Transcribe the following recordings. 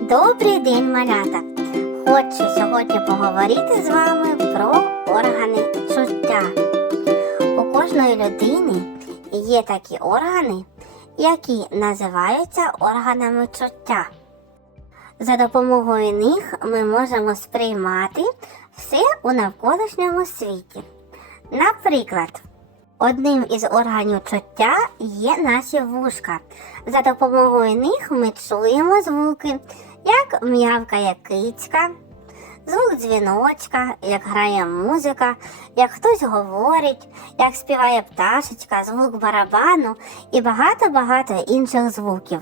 Добрий день, малята! Хочу сьогодні поговорити з вами про органи чуття. У кожної людини є такі органи, які називаються органами чуття. За допомогою них ми можемо сприймати все у навколишньому світі. Наприклад, Одним із органів чуття є наші вушка. За допомогою них ми чуємо звуки, як м'явкає кицька, звук дзвіночка, як грає музика, як хтось говорить, як співає пташечка, звук барабану і багато-багато інших звуків.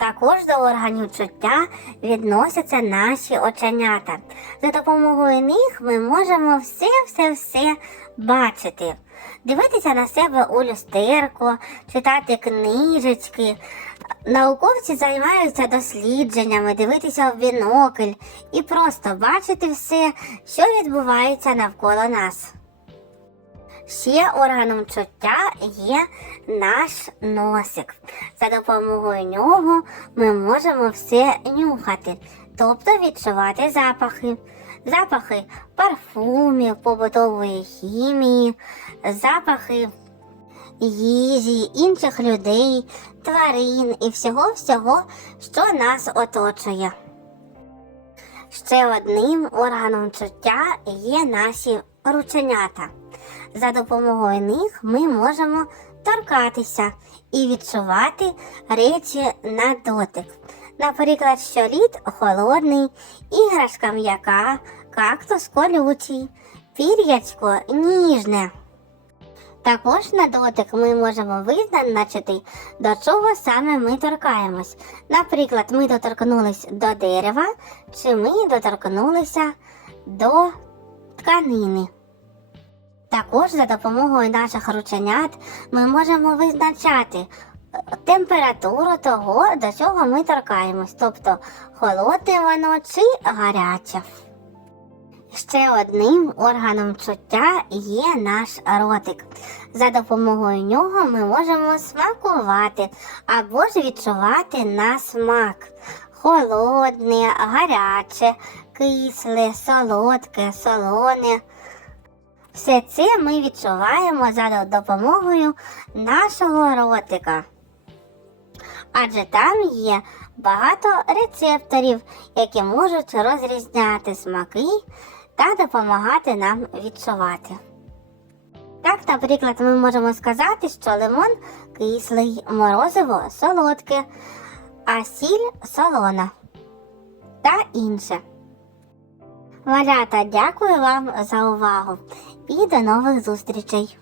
Також до органів чуття відносяться наші оченята. За допомогою них ми можемо все-все-все бачити, дивитися на себе у люстерко, читати книжечки. Науковці займаються дослідженнями, дивитися в бінокль і просто бачити все, що відбувається навколо нас. Ще органом чуття є наш носик. За допомогою нього ми можемо все нюхати, тобто відчувати запахи. Запахи парфумів, побутової хімії, запахи їжі, інших людей, тварин і всього-всього, що нас оточує. Ще одним органом чуття є наші рученята. За допомогою них ми можемо торкатися і відчувати речі на дотик. Наприклад, що лід холодний, іграшка м'яка, кактус колючий, пір'ячко ніжне. Також на дотик ми можемо визначити, до чого саме ми торкаємось. Наприклад, ми доторкнулись до дерева, чи ми доторкнулися до тканини. Також за допомогою наших рученят ми можемо визначати е, температуру того, до чого ми торкаємось, тобто холодне воно чи гаряче. Ще одним органом чуття є наш ротик. За допомогою нього ми можемо смакувати або ж відчувати на смак. Холодне, гаряче, кисле, солодке, солоне. Все це ми відчуваємо за допомогою нашого ротика. Адже там є багато рецепторів, які можуть розрізняти смаки та допомагати нам відчувати. Так, наприклад, ми можемо сказати, що лимон кислий, морозиво солодке, а сіль солона та інше. Малята, дякую вам за увагу і до нових зустрічей!